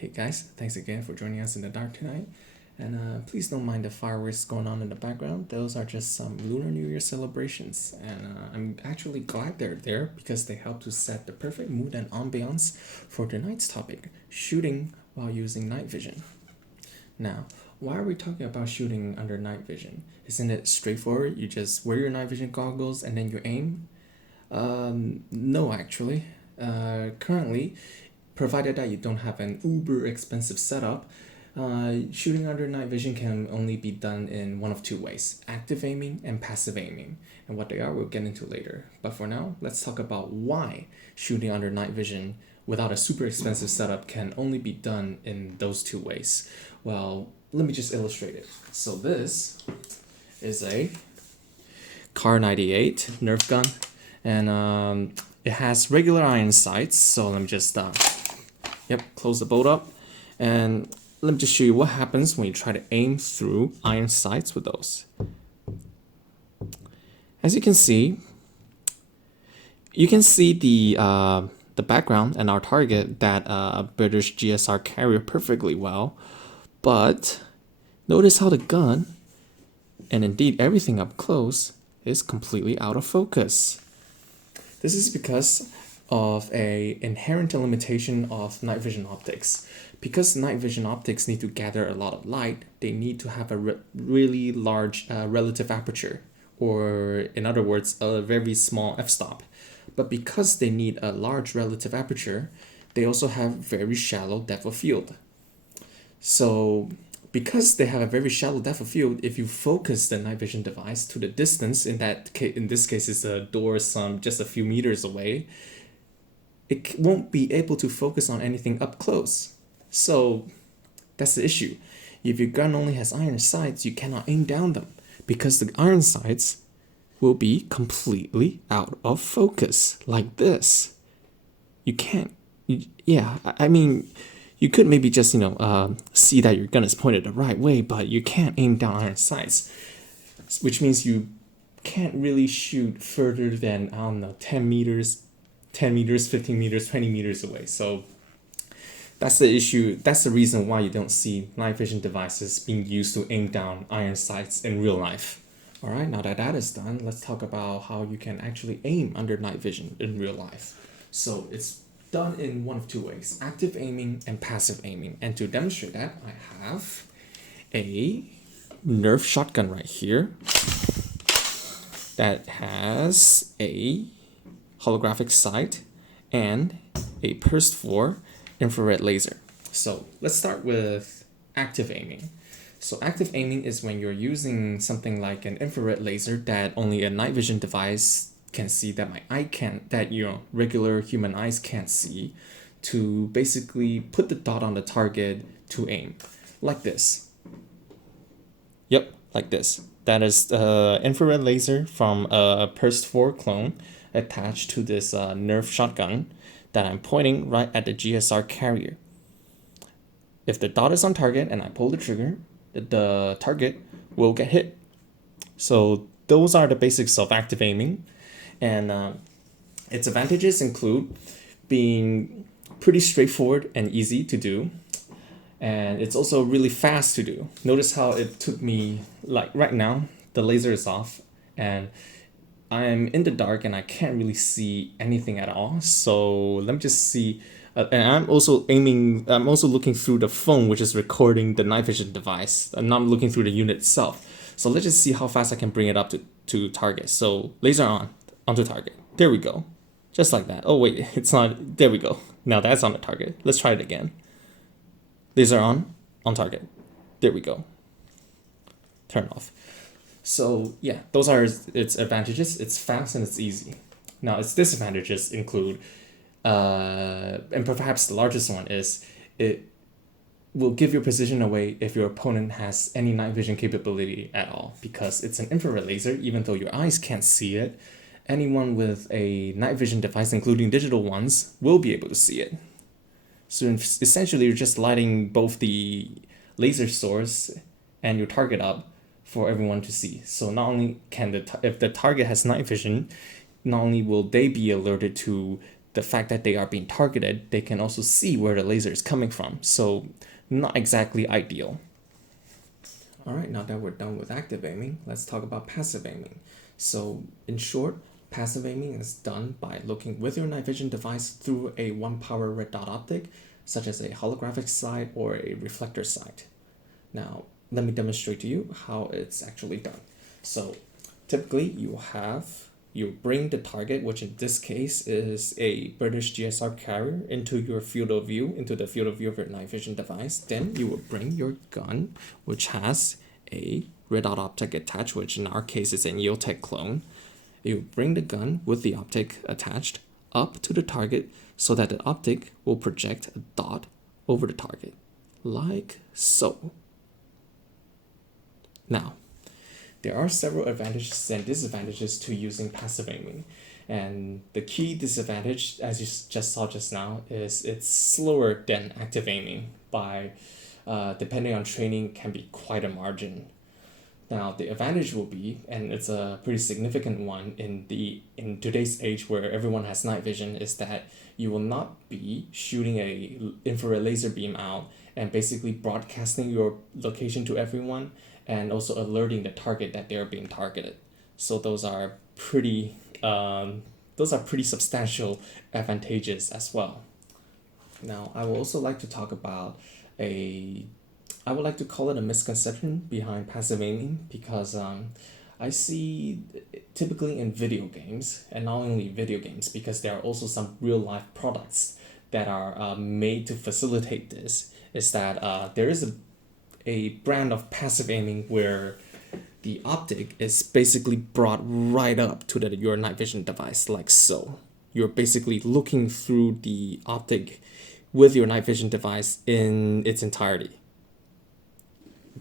Hey guys, thanks again for joining us in the dark tonight. And please don't mind the fireworks going on in the background. Those are just some Lunar New Year celebrations. And I'm actually glad they're there because they help to set the perfect mood and ambiance for tonight's topic, shooting while using night vision. Now, why are we talking about shooting under night vision? Isn't it straightforward? You just wear your night vision goggles and then you aim? No, actually. Currently, provided that you don't have an uber expensive setup, shooting under night vision can only be done in one of two ways: active aiming and passive aiming. And what they are, we'll get into later. But for now, let's talk about why shooting under night vision without a super expensive setup can only be done in those two ways. Well, let me just illustrate it. So, this is a Kar 98 Nerf gun, and it has regular iron sights. So, let me just close the bolt up, and let me just show you what happens when you try to aim through iron sights with those. As you can see the background and our target, that British GSR carrier, perfectly well, but notice how the gun, and indeed everything up close, is completely out of focus. This is because of a inherent limitation of night vision optics. Because night vision optics need to gather a lot of light, they need to have a really large relative aperture, or in other words, a very small f-stop. But because they need a large relative aperture, they also have very shallow depth of field. So because they have a very shallow depth of field, if you focus the night vision device to the distance, in this case is a door some just a few meters away, it won't be able to focus on anything up close. So that's the issue. If your gun only has iron sights, you cannot aim down them because the iron sights will be completely out of focus, like this. You can't. I mean, you could maybe just see that your gun is pointed the right way, but you can't aim down iron sights, which means you can't really shoot further than, I don't know, 10 meters, 15 meters, 20 meters away. So that's the issue. That's the reason why you don't see night vision devices being used to aim down iron sights in real life. All right, now that that is done, let's talk about how you can actually aim under night vision in real life. So it's done in one of two ways: active aiming and passive aiming. And to demonstrate that, I have a Nerf shotgun right here that has a holographic sight and a Burst 4 infrared laser. So let's start with active aiming. So active aiming is when you're using something like an infrared laser that only a night vision device can see, that my eye can't, that regular human eyes can't see, to basically put the dot on the target to aim, like this. Yep, like this. That is the infrared laser from a Burst 4 clone attached to this Nerf shotgun that I'm pointing right at the GSR carrier. If the dot is on target and I pull the trigger, the target will get hit. So those are the basics of active aiming, and its advantages include being pretty straightforward and easy to do, and it's also really fast to do. Notice how it took me, like right now, the laser is off and I'm in the dark and I can't really see anything at all. So let me just see. And I'm also looking through the phone, which is recording the night vision device. I'm not looking through the unit itself. So let's just see how fast I can bring it up to target. So laser onto target. There we go. Just like that. Oh wait, it's not. There we go. Now that's on the target. Let's try it again. Laser on target. There we go. Turn off. So yeah, those are its advantages. It's fast and it's easy. Now its disadvantages include, and perhaps the largest one is, it will give your position away if your opponent has any night vision capability at all, because it's an infrared laser. Even though your eyes can't see it, anyone with a night vision device, including digital ones, will be able to see it. So essentially, you're just lighting both the laser source and your target up for everyone to see. So not only can if the target has night vision, not only will they be alerted to the fact that they are being targeted, they can also see where the laser is coming from. So not exactly ideal. All right, now that we're done with active aiming, let's talk about passive aiming. So in short, passive aiming is done by looking with your night vision device through a 1-power red dot optic, such as a holographic sight or a reflector sight. Now, let me demonstrate to you how it's actually done. So typically you bring the target, which in this case is a British GSR carrier, into your field of view, into the field of view of your night vision device. Then you will bring your gun, which has a red dot optic attached, which in our case is an EOTech clone. You bring the gun with the optic attached up to the target so that the optic will project a dot over the target, like so. Now, there are several advantages and disadvantages to using passive aiming. And the key disadvantage, as you just saw just now, is it's slower than active aiming by, depending on training, can be quite a margin. Now, the advantage will be, and it's a pretty significant one in today's age where everyone has night vision, is that you will not be shooting a infrared laser beam out and basically broadcasting your location to everyone and also alerting the target that they're being targeted. So those are pretty substantial advantages as well. Now, I would also like to talk about I would like to call it a misconception behind passive aiming, because I see typically in video games, and not only video games, because there are also some real life products that are made to facilitate this, is that there is a brand of passive aiming where the optic is basically brought right up to your night vision device, like so. You're basically looking through the optic with your night vision device in its entirety.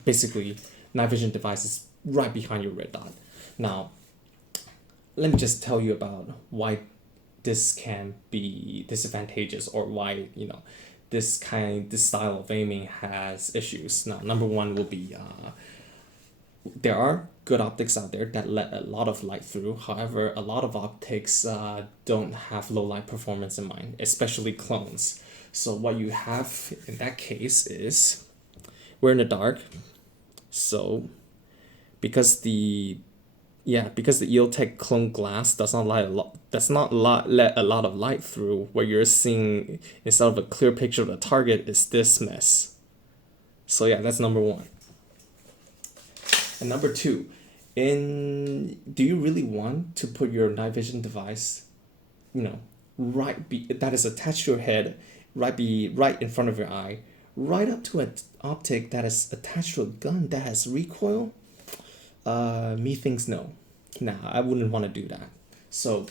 Basically, night vision device is right behind your red dot. Now, let me just tell you about why this can be disadvantageous, or why this style of aiming has issues. Now, number one will be there are good optics out there that let a lot of light through. However, a lot of optics don't have low light performance in mind, especially clones. So what you have in that case is we're in the dark. So because the EOTech clone glass does not let a lot of light through, what you're seeing instead of a clear picture of the target is this mess. So yeah, that's number one. And number two, do you really want to put your night vision device, that is attached to your head, right in front of your eye, right up to an optic that is attached to a gun that has recoil? Me thinks no. Nah, I wouldn't want to do that. So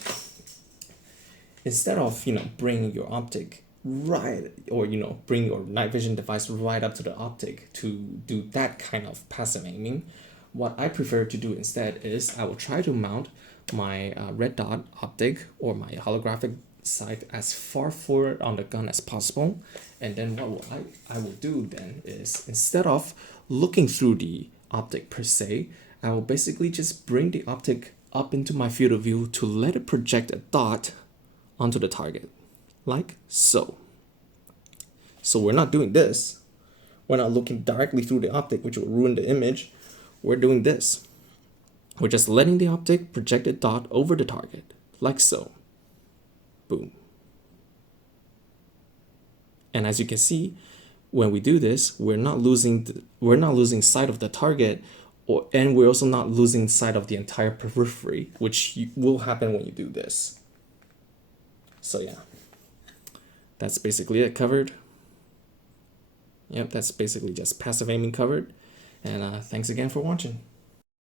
instead of bringing your optic right, or bring your night vision device right up to the optic to do that kind of passive aiming, what I prefer to do instead is I will try to mount my red dot optic or my holographic sight as far forward on the gun as possible. And then what I will do then is, instead of looking through the optic per se, I will basically just bring the optic up into my field of view to let it project a dot onto the target, like so. So we're not doing this. We're not looking directly through the optic, which will ruin the image. We're doing this. We're just letting the optic project a dot over the target, like so. Boom. And as you can see, when we do this, we're not losing sight of the target, and we're also not losing sight of the entire periphery, which will happen when you do this. So yeah, that's basically it covered. Yep, that's basically just passive aiming covered. And thanks again for watching.